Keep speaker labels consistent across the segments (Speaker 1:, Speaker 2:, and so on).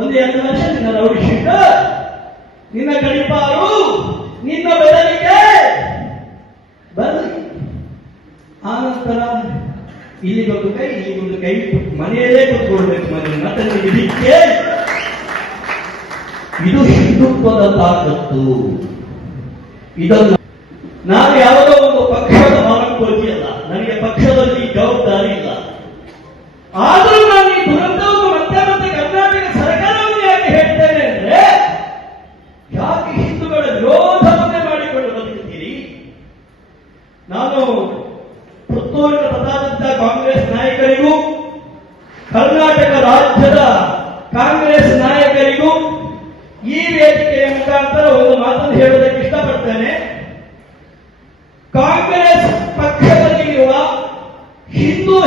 Speaker 1: ಒಂದು ಎರಡು ವರ್ಷ ನಿನ್ನ ರೌಡಿಶೀಟ ನಿನ್ನ ಗಡಿಪಾರು, ನಿನ್ನ ಬೆದರಿಕೆ ಬರಲಿ. ಆ ನಂತರ ಇಲ್ಲಿ ಒಂದು ಕೈ, ಇಲ್ಲಿ ಒಂದು ಕೈ. ಮನೆಯಲ್ಲೇ ಕೂತ್ಕೊಳ್ಬೇಕು ಮನೆ, ಮತ್ತೆ ಇದಕ್ಕೆ ಇದು ಹಿಂದುತ್ವದ ತಾಕತ್ತು. ಇದನ್ನು ನಾವು ಯಾವ ಕಾಂಗ್ರೆಸ್ ನಾಯಕರಿಗೂ ಈ ವೇದಿಕೆಯ ಮುಖಾಂತರ ಒಂದು ಮಾತನ್ನು ಹೇಳುವುದಕ್ಕೆ ಇಷ್ಟಪಡ್ತೇನೆ. ಕಾಂಗ್ರೆಸ್ ಪಕ್ಷದಲ್ಲಿರುವ ಹಿಂದೂ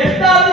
Speaker 1: எட்டாவது